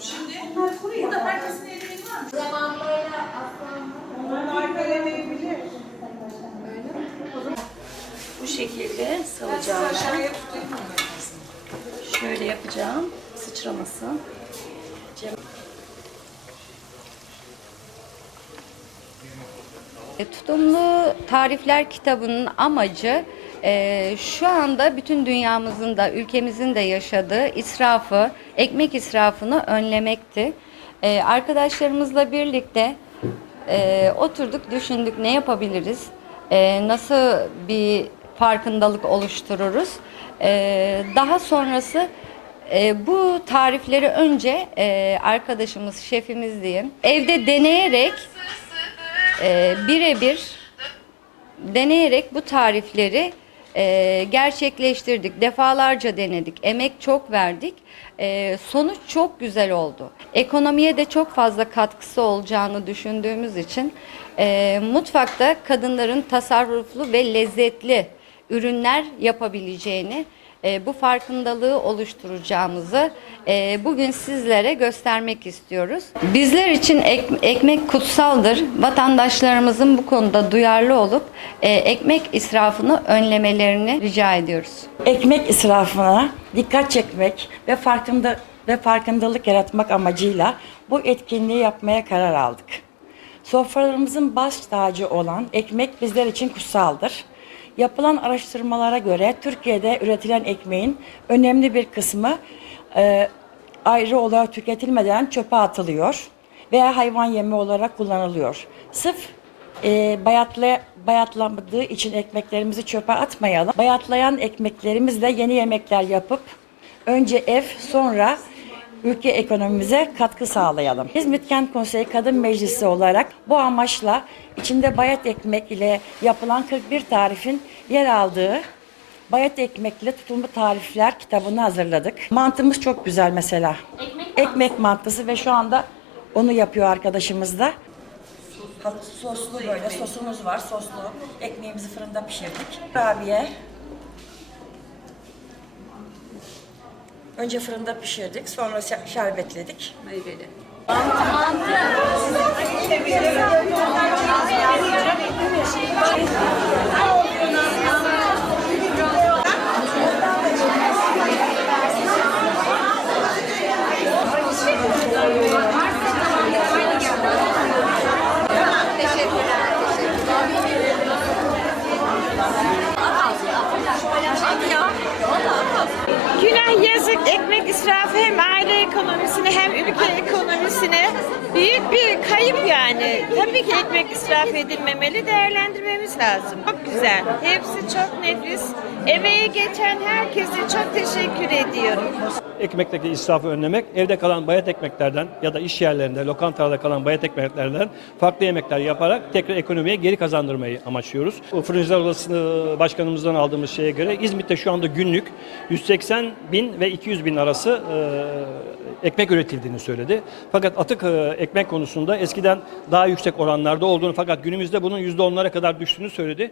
Şimdi burada herkesin emeği var mı? Zamanlarla aslanlar. Bu şekilde salacağım. Şöyle yapacağım. Sıçramasın. Tutumlu Tarifler kitabının amacı e, şu anda bütün dünyamızın da ülkemizin de yaşadığı israfı, ekmek israfını önlemekti. E, arkadaşlarımızla birlikte e, oturduk, düşündük ne yapabiliriz, e, nasıl bir farkındalık oluştururuz. E, daha sonrası e, bu tarifleri önce e, arkadaşımız, şefimiz diyeyim, evde deneyerek e, birebir deneyerek bu tarifleri e, gerçekleştirdik. Defalarca denedik. Emek çok verdik. E, sonuç çok güzel oldu. Ekonomiye de çok fazla katkısı olacağını düşündüğümüz için e, mutfakta kadınların tasarruflu ve lezzetli ürünler yapabileceğini, e, bu farkındalığı oluşturacağımızı e, bugün sizlere göstermek istiyoruz. Bizler için ek- ekmek kutsaldır. Vatandaşlarımızın bu konuda duyarlı olup e, ekmek israfını önlemelerini rica ediyoruz. ekmek israfına dikkat çekmek ve farkında ve farkındalık yaratmak amacıyla bu etkinliği yapmaya karar aldık. Sofralarımızın baş tacı olan ekmek bizler için kutsaldır. Yapılan araştırmalara göre Türkiye'de üretilen ekmeğin önemli bir kısmı e, ayrı olarak tüketilmeden çöpe atılıyor veya hayvan yemi olarak kullanılıyor. Sırf e, bayatla, bayatlamadığı için ekmeklerimizi çöpe atmayalım. Bayatlayan ekmeklerimizle yeni yemekler yapıp önce ev sonra ülke ekonomimize katkı sağlayalım. İzmit Kent Konseyi Kadın Meclisi olarak bu amaçla içinde bayat ekmek ile yapılan 41 tarifin yer aldığı Bayat ekmekle tutulma tarifler kitabını hazırladık. Mantımız çok güzel mesela. Ekmek, mantısı ve şu anda onu yapıyor arkadaşımız da. Soslu böyle sosumuz var soslu. Ekmeğimizi fırında pişirdik. Kurabiye. Önce fırında pişirdik, sonra şer- şerbetledik. Meyveli. Günah yazık ekmek israfı hem aile ekonomisine hem ülke ekonomisine büyük bir kayıp yani. Tabii ki ekmek israf edilmemeli, değerlendirmemiz lazım. Çok güzel. Hepsi çok nefis. Emeği geçen herkese çok teşekkür ediyorum. Ekmekteki israfı önlemek, evde kalan bayat ekmeklerden ya da iş yerlerinde, lokantalarda kalan bayat ekmeklerden farklı yemekler yaparak tekrar ekonomiye geri kazandırmayı amaçlıyoruz. O Fırıncılar Odası Başkanımızdan aldığımız şeye göre İzmit'te şu anda günlük 180 bin ve 200 bin arası e, ekmek üretildiğini söyledi. Fakat atık e, ekmek konusunda eskiden daha yüksek oranlarda olduğunu fakat günümüzde bunun %10'lara kadar düştüğünü söyledi.